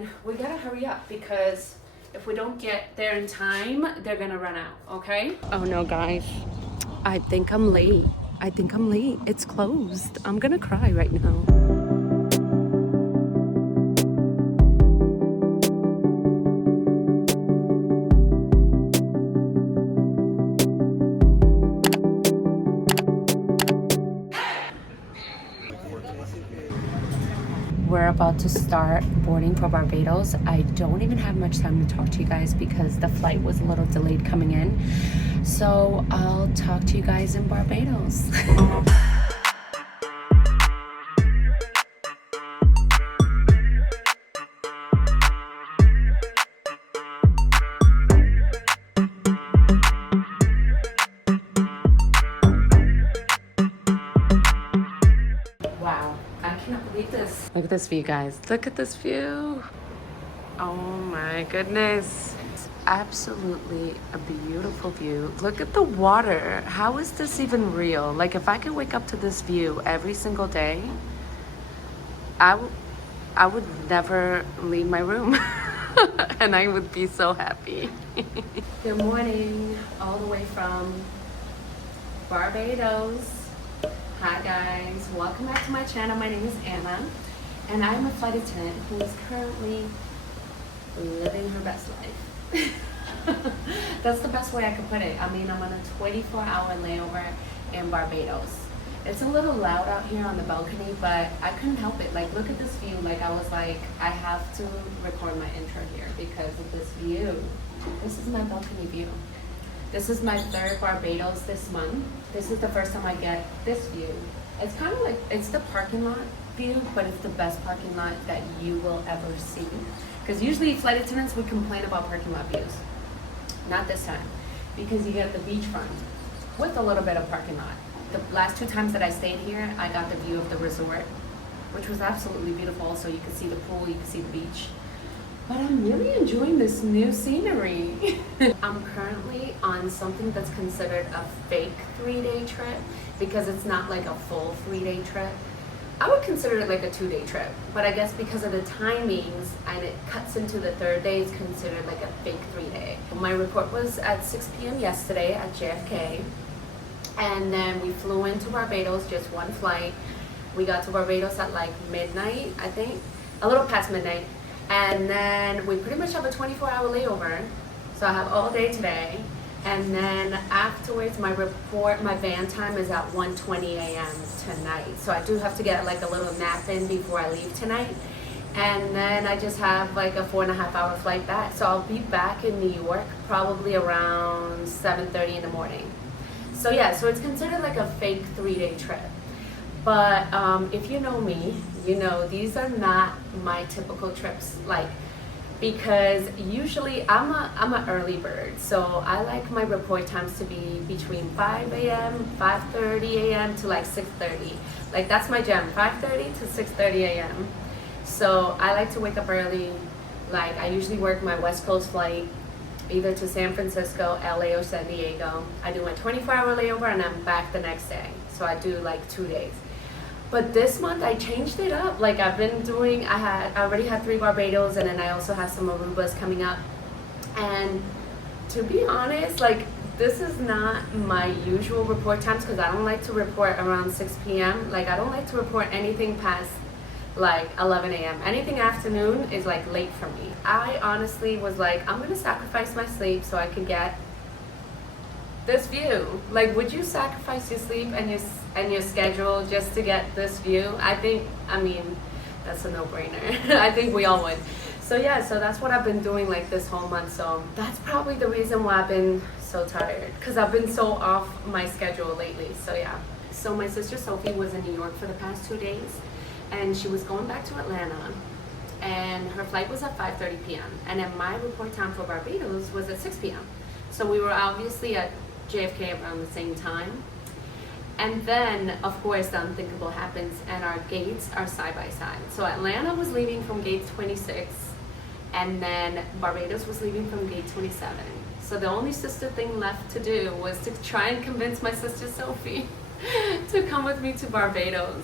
and we gotta hurry up because if we don't get there in time, they're gonna run out, okay? Oh no, guys. I think I'm late. It's closed. I'm gonna cry right now. We're about to start boarding for Barbados. I don't even have much time to talk to you guys because the flight was a little delayed coming in. So I'll talk to you guys in Barbados. Wow, I cannot believe this. Look at this view, guys. Look at this view. Oh my goodness. It's absolutely a beautiful view. Look at the water. How is this even real? Like, if I could wake up to this view every single day, I would never leave my room. And I would be so happy. Good morning, all the way from Barbados. Hi guys, welcome back to my channel. My name is Anna, and I'm a flight attendant who is currently living her best life. That's the best way I could put it. I mean, I'm on a 24-hour layover in Barbados. It's a little loud out here on the balcony, but I couldn't help it. Like, look at this view. Like, I was like, I have to record my intro here because of this view. This is my balcony view. This is my third Barbados this month. This is the first time I get this view. It's kind of like, it's the parking lot view, but it's the best parking lot that you will ever see. Because usually flight attendants would complain about parking lot views. Not this time, because you get the beachfront with a little bit of parking lot. The last 2 times that I stayed here, I got the view of the resort, which was absolutely beautiful. So you could see the pool, you could see the beach. But I'm really enjoying this new scenery. I'm currently on something that's considered a fake 3-day trip because it's not like a full 3-day trip. I would consider it like a 2-day trip, but I guess because of the timings and it cuts into the 3rd day, it's considered like a fake 3-day. My report was at 6 p.m. yesterday at JFK, and then we flew into Barbados, just one flight. We got to Barbados at like midnight, I think, a little past midnight. And then we pretty much have a 24-hour layover. So I have all day today. And then afterwards, my van time is at 1:20 a.m. tonight. So I do have to get like a little nap in before I leave tonight. And then I just have like a 4.5-hour flight back. So I'll be back in New York probably around 7:30 in the morning. So yeah, so it's considered like a fake 3-day trip. But if you know me, you know these are not my typical trips, like, because usually I'm a early bird, so I like my report times to be between 5 a.m., 5:30 a.m. to like 6:30. Like, that's my jam, 5:30 to 6:30 a.m. So I like to wake up early. Like, I usually work my West Coast flight either to San Francisco, LA, or San Diego. I do my 24-hour layover and I'm back the next day. So I do like 2 days. But this month I changed it up. Like, I've been doing, I already had 3 Barbados, and then I also have some Arubas coming up. And to be honest, like, this is not my usual report times because I don't like to report around 6 p.m. Like, I don't like to report anything past like 11 a.m. Anything afternoon is like late for me. I honestly was like, I'm gonna sacrifice my sleep so I could get this view. Like, would you sacrifice your sleep and your schedule just to get this view? I mean, that's a no-brainer. I think we all would. So yeah, so that's what I've been doing like this whole month. So that's probably the reason why I've been so tired, because I've been so off my schedule lately. So yeah. So my sister Sophie was in New York for the past 2 days, and she was going back to Atlanta, and her flight was at 5:30 p.m. and then my report time for Barbados was at 6 p.m. So we were obviously at JFK around the same time. And then, of course, the unthinkable happens, and our gates are side by side. So Atlanta was leaving from gate 26, and then Barbados was leaving from gate 27. So the only sister thing left to do was to try and convince my sister Sophie to come with me to Barbados.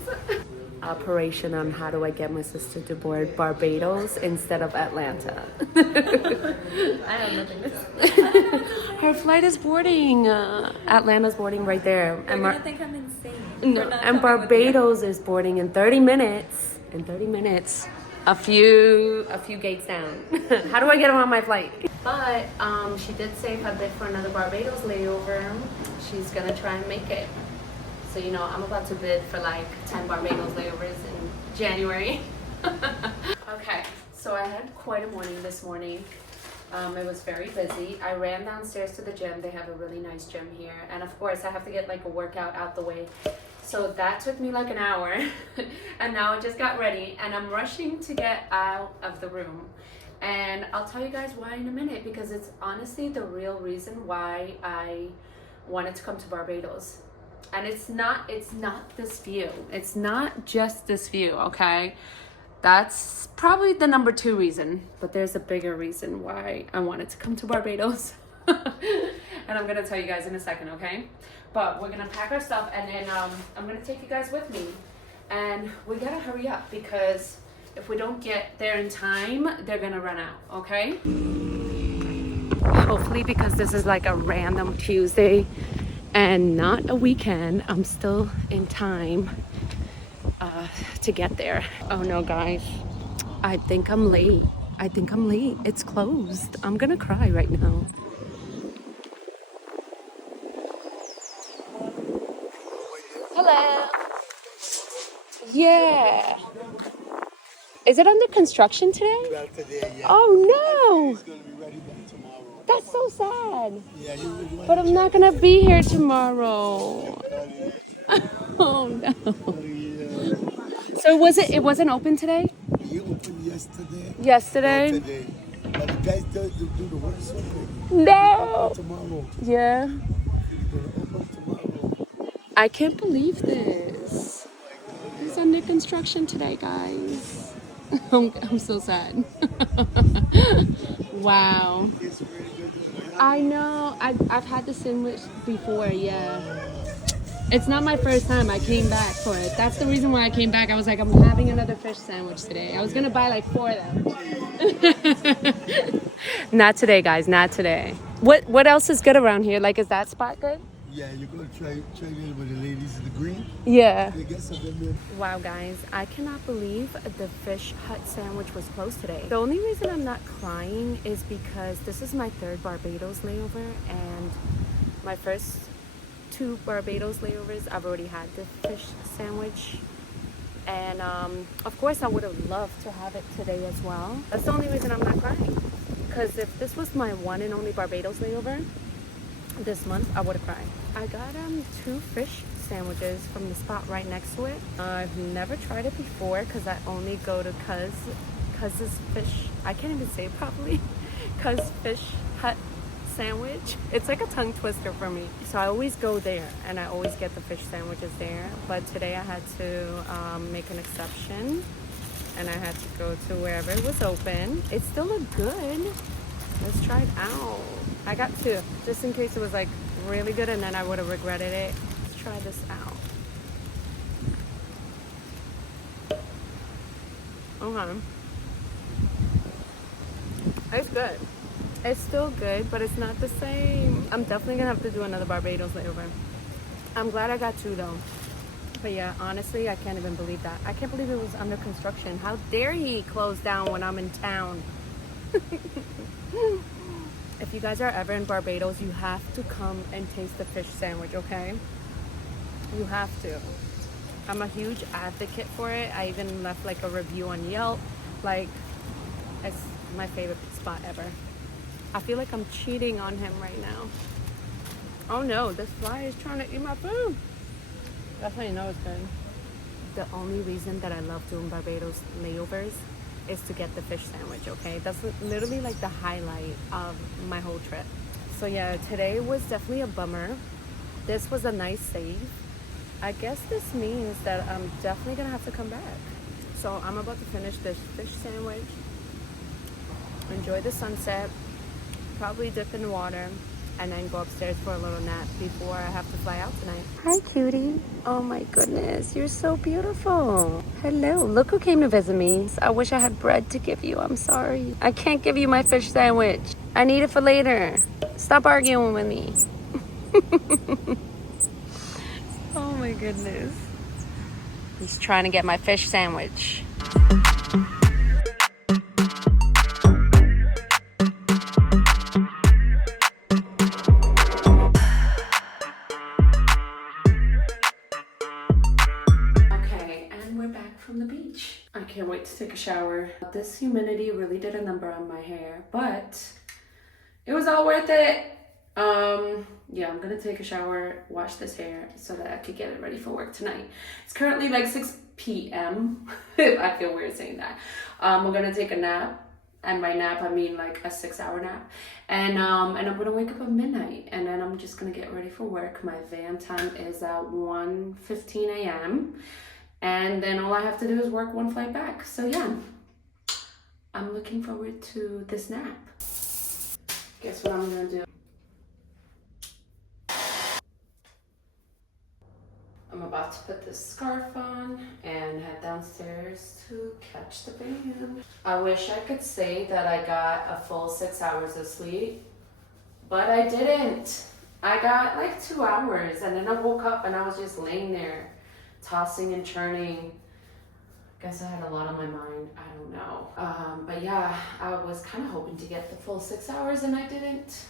operation on how do I get my sister to board Barbados instead of Atlanta. I have nothing to say. Her flight is boarding. Atlanta's boarding right there. You're gonna think I'm insane. No, and Barbados is boarding in 30 minutes. In 30 minutes. A few gates down. How do I get on my flight? But she did say if I bid for another Barbados layover, she's gonna try and make it. So you know, I'm about to bid for like 10 Barbados layovers in January. Okay, so I had quite a morning this morning. It was very busy. I ran downstairs to the gym. They have a really nice gym here. And of course, I have to get like a workout out the way. So that took me like an hour. And now I just got ready and I'm rushing to get out of the room. And I'll tell you guys why in a minute, because it's honestly the real reason why I wanted to come to Barbados. And it's not this view. It's not just this view, okay? That's probably the number 2 reason, but there's a bigger reason why I wanted to come to Barbados. And I'm gonna tell you guys in a second, okay? But we're gonna pack our stuff and then I'm gonna take you guys with me. And we gotta hurry up because if we don't get there in time, they're gonna run out, okay? Hopefully, because this is like a random Tuesday and not a weekend, I'm still in time to get there. Oh no, guys, I think I'm late. It's closed. I'm gonna cry right now. Hello. Yeah. Is it under construction today? Well, today, yeah. Oh no. It's going to be ready by tomorrow. That's so sad. Yeah, you But I'm not gonna be here tomorrow. Oh no. So it wasn't open today? You opened yesterday. Yesterday? Not today. But the guys don't do the work so quick. No. Tomorrow. Yeah. They're going to open tomorrow. I can't believe this. It's under construction today, guys. I'm so sad. Wow. It's really good. I know. I've had the sandwich before, yeah. It's not my first time. I came back for it. That's the reason why I came back. I was like, I'm having another fish sandwich today. I was gonna buy like 4 of them. Not today, guys. Not today. What else is good around here? Like, is that spot good? Yeah, you're going to try it with the ladies in the green. Yeah. They get something there. Wow, guys, I cannot believe the Fish Hut sandwich was closed today. The only reason I'm not crying is because this is my 3rd Barbados layover, and my first 2 Barbados layovers, I've already had the fish sandwich. And of course, I would have loved to have it today as well. That's the only reason I'm not crying. Because if this was my one and only Barbados layover this month, I would have cried. I got 2 fish sandwiches from the spot right next to it. I've never tried it before because I only go to Cuz's Fish. I can't even say it properly. Cuz Fish Hut sandwich. It's like a tongue twister for me. So I always go there and I always get the fish sandwiches there. But today I had to make an exception and I had to go to wherever it was open. It still looked good. Let's try it out. I got 2 just in case it was like really good and then I would have regretted it. Let's try this out. Okay. It's good. It's still good, but it's not the same. I'm definitely gonna have to do another Barbados layover. I'm glad I got 2 though. But yeah, honestly, I can't even believe that. I can't believe it was under construction. How dare he close down when I'm in town? If you guys are ever in Barbados, you have to come and taste the fish sandwich, okay? You have to. I'm a huge advocate for it. I even left like a review on Yelp. Like, it's my favorite spot ever. I feel like I'm cheating on him right now. Oh no, this fly is trying to eat my food. That's how you know it's good. The only reason that I love doing Barbados layovers is to get the fish sandwich, okay? That's literally like the highlight of my whole trip. So yeah, today was definitely a bummer. This was a nice save. I guess this means that I'm definitely gonna have to come back. So I'm about to finish this fish sandwich, enjoy the sunset, probably dip in the water, and then go upstairs for a little nap before I have to fly out tonight. Hi, cutie. Oh my goodness, you're so beautiful. Hello, look who came to visit me. I wish I had bread to give you. I'm sorry. I can't give you my fish sandwich. I need it for later. Stop arguing with me. Oh my goodness. He's trying to get my fish sandwich. Okay, and we're back from the beach. I can't wait to take a shower. This humidity really did a number on my hair, but it was all worth it. Yeah, I'm gonna take a shower, wash this hair so that I could get it ready for work tonight. It's currently like 6 p.m. I feel weird saying that. We're gonna take a nap, and by nap I mean like a 6-hour nap, and I'm gonna wake up at midnight, and then I'm just gonna get ready for work. My van time is at 1:15 a.m. and then all I have to do is work one flight back. So yeah, I'm looking forward to this nap. Guess what I'm gonna do? I'm about to put this scarf on and head downstairs to catch the van. I wish I could say that I got a full 6 hours of sleep, but I didn't. I got like 2 hours, and then I woke up and I was just laying there tossing and turning. Guess I had a lot on my mind. I don't know. But yeah, I was kind of hoping to get the full 6 hours, and I didn't.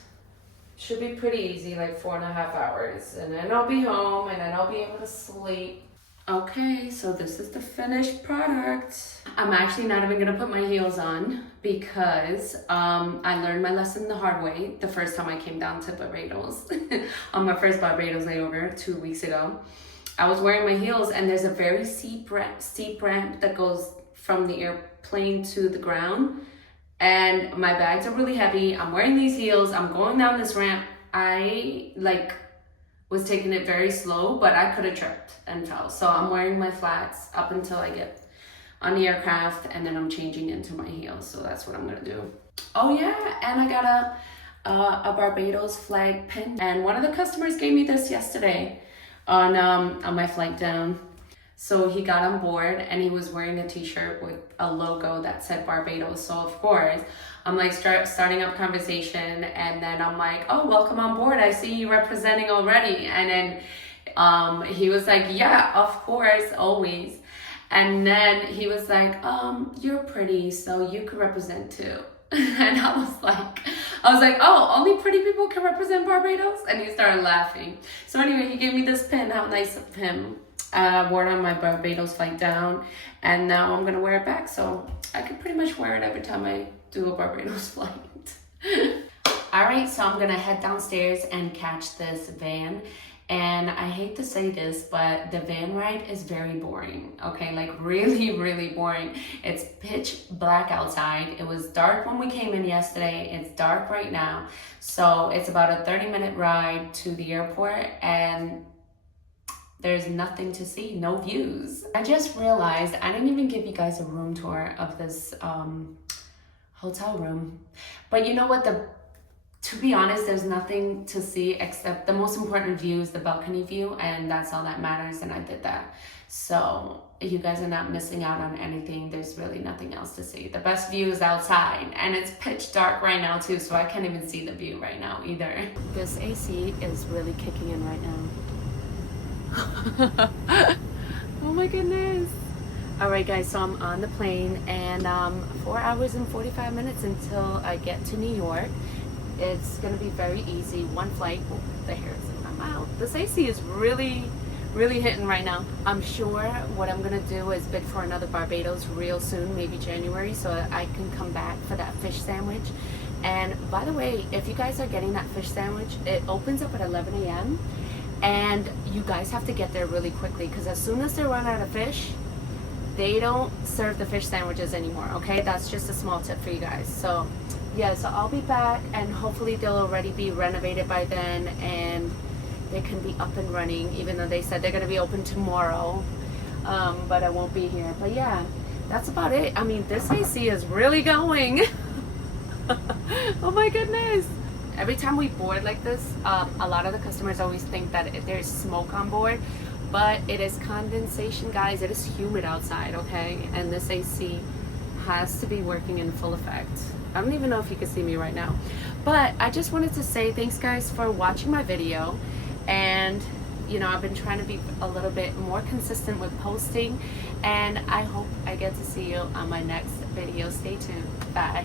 Should be pretty easy, like 4.5 hours, and then I'll be home, and then I'll be able to sleep. Okay, so this is the finished product. I'm actually not even gonna put my heels on because I learned my lesson the hard way the first time I came down to Barbados on my first Barbados layover 2 weeks ago. I was wearing my heels, and there's a very steep ramp that goes from the airplane to the ground. And my bags are really heavy. I'm wearing these heels. I'm going down this ramp. I was taking it very slow, but I could have tripped and fell. So I'm wearing my flats up until I get on the aircraft, and then I'm changing into my heels. So that's what I'm gonna do. Oh yeah, and I got a Barbados flag pin, and one of the customers gave me this yesterday on my flight down. So he got on board, and he was wearing a t-shirt with a logo that said Barbados. So of course, I'm like starting up conversation, and then I'm like, oh, welcome on board. I see you representing already. And then he was like, yeah, of course, always. And then he was like, you're pretty, so you could represent too. And I was like, oh, only pretty people can represent Barbados? And he started laughing. So anyway, he gave me this pin. How nice of him. I wore it on my Barbados flight down, and now I'm gonna wear it back, so I can pretty much wear it every time I do a Barbados flight. All right, so I'm gonna head downstairs and catch this van. And I hate to say this, but the van ride is very boring, okay? Like really, really boring. It's pitch black outside. It was dark when we came in yesterday. It's dark right now. So it's about a 30-minute ride to the airport, and there's nothing to see, no views. I just realized I didn't even give you guys a room tour of this hotel room. But you know what, to be honest, there's nothing to see except the most important view is the balcony view, and that's all that matters, and I did that. So you guys are not missing out on anything. There's really nothing else to see. The best view is outside, and it's pitch dark right now too, so I can't even see the view right now either. This AC is really kicking in right now. Oh my goodness. All right guys, so I'm on the plane, and 4 hours and 45 minutes until I get to New York. It's gonna be very easy, one flight. Oh, the hair is in my mouth. This AC is really hitting right now. I'm sure what I'm gonna do is bid for another Barbados real soon, maybe January, so I can come back for that fish sandwich. And by the way, if you guys are getting that fish sandwich, it opens up at 11 a.m. and you guys have to get there really quickly, because as soon as they run out of fish, they don't serve the fish sandwiches anymore, okay? That's just a small tip for you guys. So yeah, so I'll be back, and hopefully they'll already be renovated by then, and they can be up and running, even though they said they're gonna be open tomorrow, but I won't be here. But yeah, that's about it. I mean, this AC is really going. Oh my goodness. every time we board like this, a lot of the customers always think that there's smoke on board, but it is condensation, guys. It is humid outside, okay? And this AC has to be working in full effect. I don't even know if you can see me right now, but I just wanted to say thanks, guys, for watching my video. And you know, I've been trying to be a little bit more consistent with posting, and I hope I get to see you on my next video. Stay tuned. Bye.